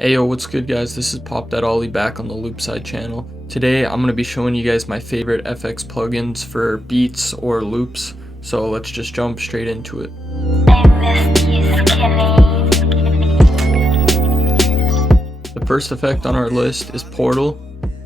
Ayo, what's good guys? This is Pop That Ollie back on the Loopside channel. Today I'm going to be showing you guys my favorite FX plugins for beats or loops. So let's just jump straight into it. The first effect on our list is Portal.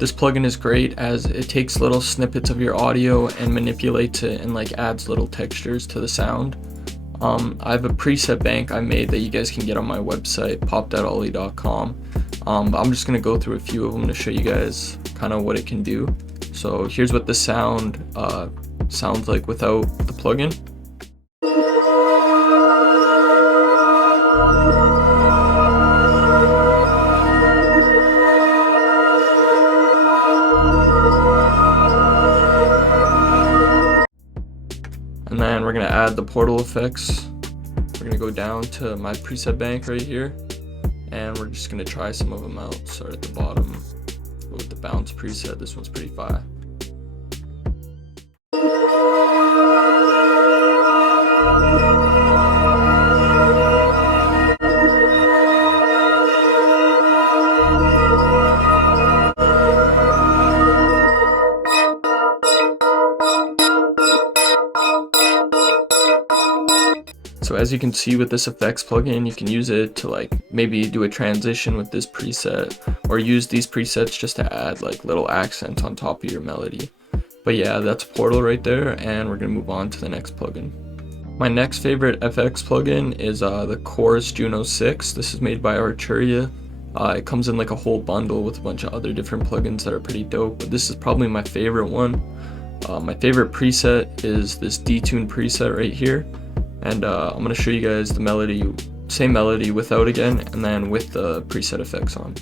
This plugin is great as it takes little snippets of your audio and manipulates it and adds little textures to the sound. I have a preset bank I made that you guys can get on my website, popthatollie.com. I'm just going to go through a few of them to show you guys kind of what it can do. So here's what the sound sounds like without the plugin. And then we're going to add the portal effects. We're going to go down to my preset bank right here, and we're just going to try some of them out. Start at the bottom with the bounce preset. This one's pretty fire. So as you can see with this effects plugin, you can use it to maybe do a transition with this preset, or use these presets just to add little accents on top of your melody. But yeah, that's Portal right there, and we're gonna move on to the next plugin. My next favorite FX plugin is the Chorus Juno 6. This is made by Archetype. It comes in a whole bundle with a bunch of other different plugins that are pretty dope, but this is probably my favorite one. My favorite preset is this detune preset right here. And I'm going to show you guys the melody, same melody without again, and then with the preset effects on.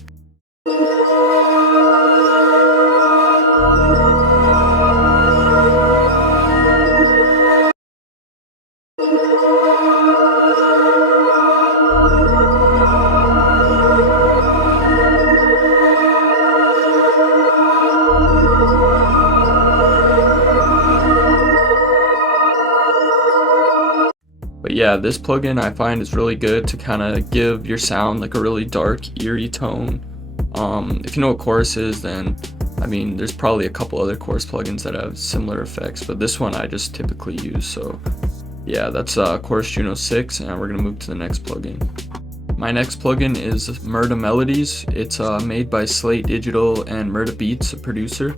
But yeah, this plugin I find is really good to kind of give your sound a really dark, eerie tone. If you know what chorus is, then I mean there's probably a couple other chorus plugins that have similar effects, but this one I just typically use. So yeah, that's Chorus Juno 6, and we're gonna move to the next plugin. My next plugin is Murda Melodies. It's made by Slate Digital and Murda Beats, a producer.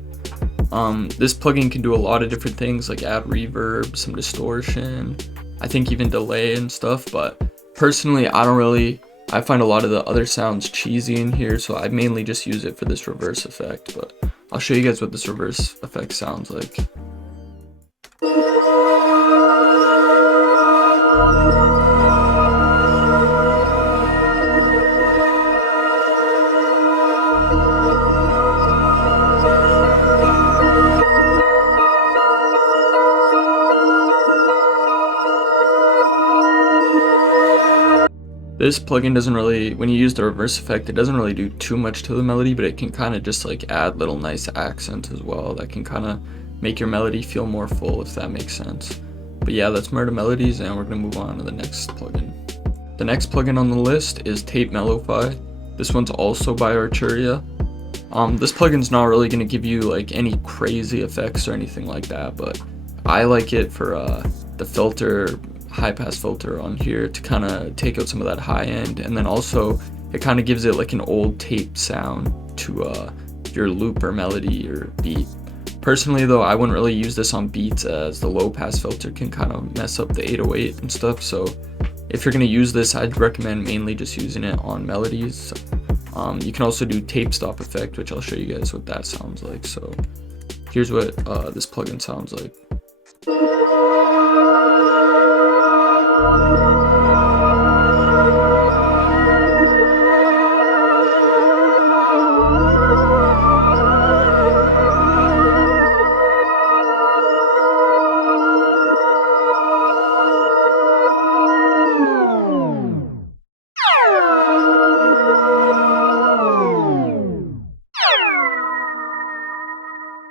This plugin can do a lot of different things, like add reverb, some distortion, I think even delay and stuff, but personally I find a lot of the other sounds cheesy in here, so I mainly just use it for this reverse effect. But I'll show you guys what this reverse effect sounds like. This plugin doesn't really, when you use the reverse effect, it doesn't really do too much to the melody, but it can kind of just add little nice accents as well that can kind of make your melody feel more full, if that makes sense. But yeah, that's Murda Melodies, and we're going to move on to the next plugin. The next plugin on the list is MELLO-FI. This one's also by Archetype. This plugin's not really going to give you any crazy effects or anything like that, but I like it for the filter, high pass filter on here to kind of take out some of that high end, and then also it kind of gives it an old tape sound to your loop or melody or beat. Personally though, I wouldn't really use this on beats as the low pass filter can kind of mess up the 808 and stuff, so if you're going to use this, I'd recommend mainly just using it on melodies. You can also do tape stop effect, which I'll show you guys what that sounds like. So here's what this plugin sounds like.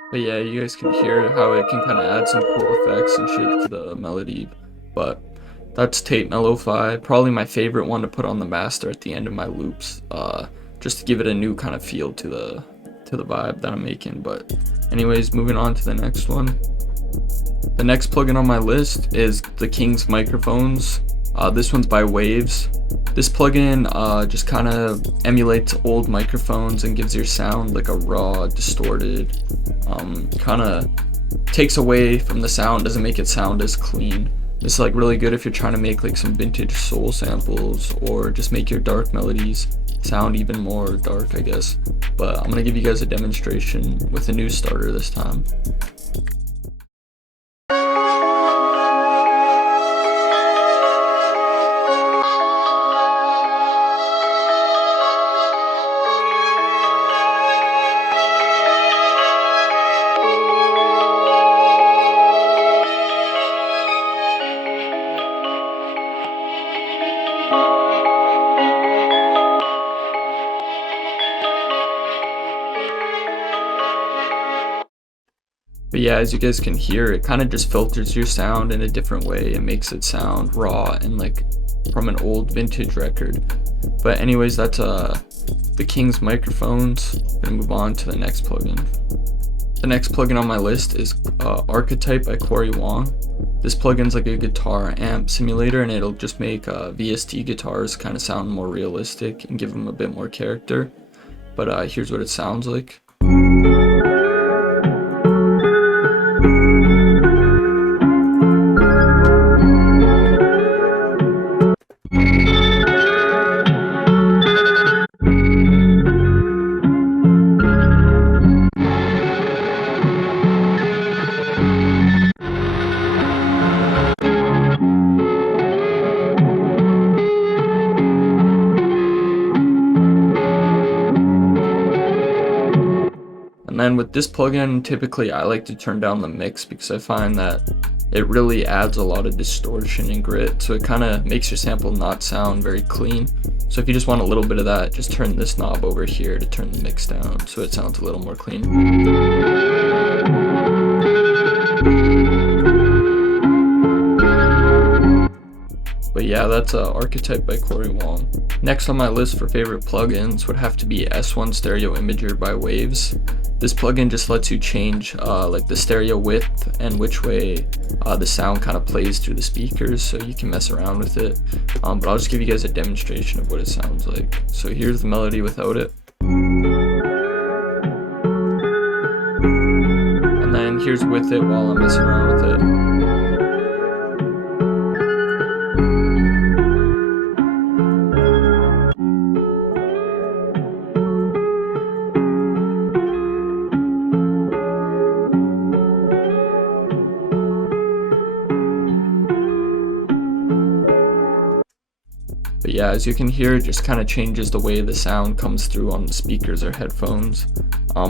But yeah, you guys can hear how it can kind of add some cool effects and shit to the melody. But that's MELLO-FI, probably my favorite one to put on the master at the end of my loops. just to give it a new kind of feel to the vibe that I'm making. But anyways, moving on to the next one. The next plugin on my list is the King's microphones. This one's by Waves. This plugin just kind of emulates old microphones and gives your sound like a raw, distorted, kind of takes away from the sound, doesn't make it sound as clean. This is like really good if you're trying to make like some vintage soul samples or just make your dark melodies sound even more dark, I guess. But I'm gonna give you guys a demonstration with a new starter this time. But yeah, as you guys can hear, it kind of just filters your sound in a different way. It makes it sound raw and like from an old vintage record. But anyways, that's the King's microphones. I'm gonna move on to the next plugin. The next plugin on my list is Archetype by Corey Wong. This plugin's like a guitar amp simulator, and it'll just make VST guitars kind of sound more realistic and give them a bit more character. But here's what it sounds like. And then with this plugin, typically I like to turn down the mix because I find that it really adds a lot of distortion and grit, so it kind of makes your sample not sound very clean. So if you just want a little bit of that, just turn this knob over here to turn the mix down so it sounds a little more clean. But yeah, that's Archetype by Corey Wong. Next on my list for favorite plugins would have to be S1 Stereo Imager by Waves. This plugin just lets you change like the stereo width and which way the sound kind of plays through the speakers, so you can mess around with it. But I'll just give you guys a demonstration of what it sounds like. So here's the melody without it. And then here's with it while I'm messing around with it. But yeah, as you can hear, it just kind of changes the way the sound comes through on the speakers or headphones.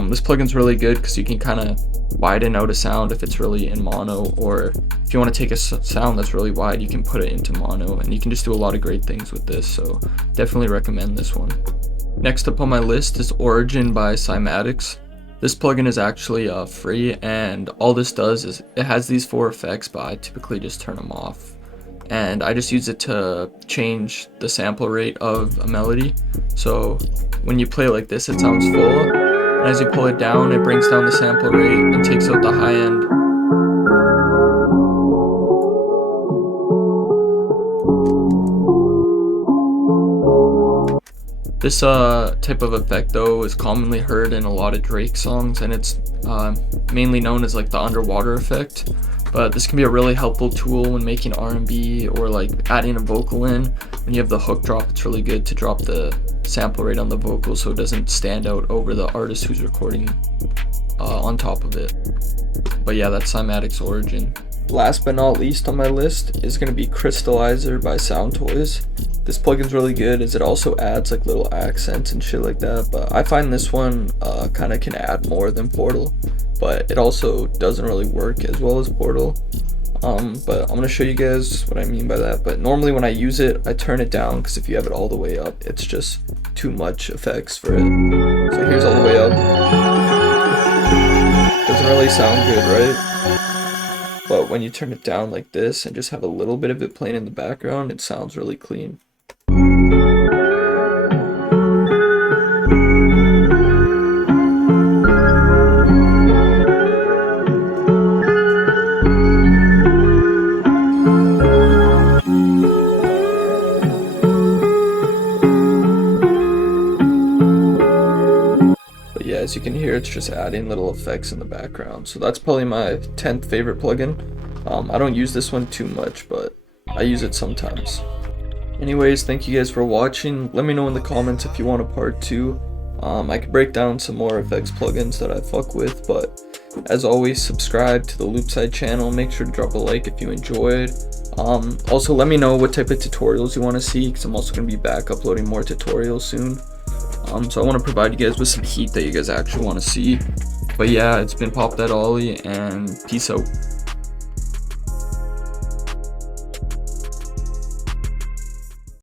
This plugin's really good because you can kind of widen out a sound if it's really in mono, or if you want to take a sound that's really wide, you can put it into mono, and you can just do a lot of great things with this, so definitely recommend this one. Next up on my list is Origin by Cymatics. This plugin is actually free, and all this does is it has these 4 effects, but I typically just turn them off. And I just use it to change the sample rate of a melody. So when you play like this, it sounds full, and as you pull it down, it brings down the sample rate and takes out the high end. This type of effect though is commonly heard in a lot of Drake songs, and it's mainly known as like the underwater effect. But this can be a really helpful tool when making R&B or like adding a vocal in. When you have the hook drop, it's really good to drop the sample rate on the vocal so it doesn't stand out over the artist who's recording on top of it. But yeah, that's Cymatics Origin. Last but not least on my list is going to be Crystallizer by Soundtoys. This plugin's really good as it also adds like little accents and shit like that, but I find this one kind of can add more than Portal, but it also doesn't really work as well as Portal. But I'm going to show you guys what I mean by that. But normally when I use it, I turn it down because if you have it all the way up, it's just too much effects for it. So here's all the way up. Doesn't really sound good, right? But when you turn it down like this and just have a little bit of it playing in the background, it sounds really clean. as you can hear, it's just adding little effects in the background. So that's probably my 10th favorite plugin. I don't use this one too much, but I use it sometimes. Anyways, thank you guys for watching. Let me know in the comments if you want a part 2. I could break down some more effects plugins that I fuck with, but as always, subscribe to the Loopside channel. Make sure to drop a like if you enjoyed. Also, let me know what type of tutorials you want to see, because I'm also going to be back uploading more tutorials soon. So I want to provide you guys with some heat that you guys actually want to see. But yeah, it's been Pop That Ollie, and peace out.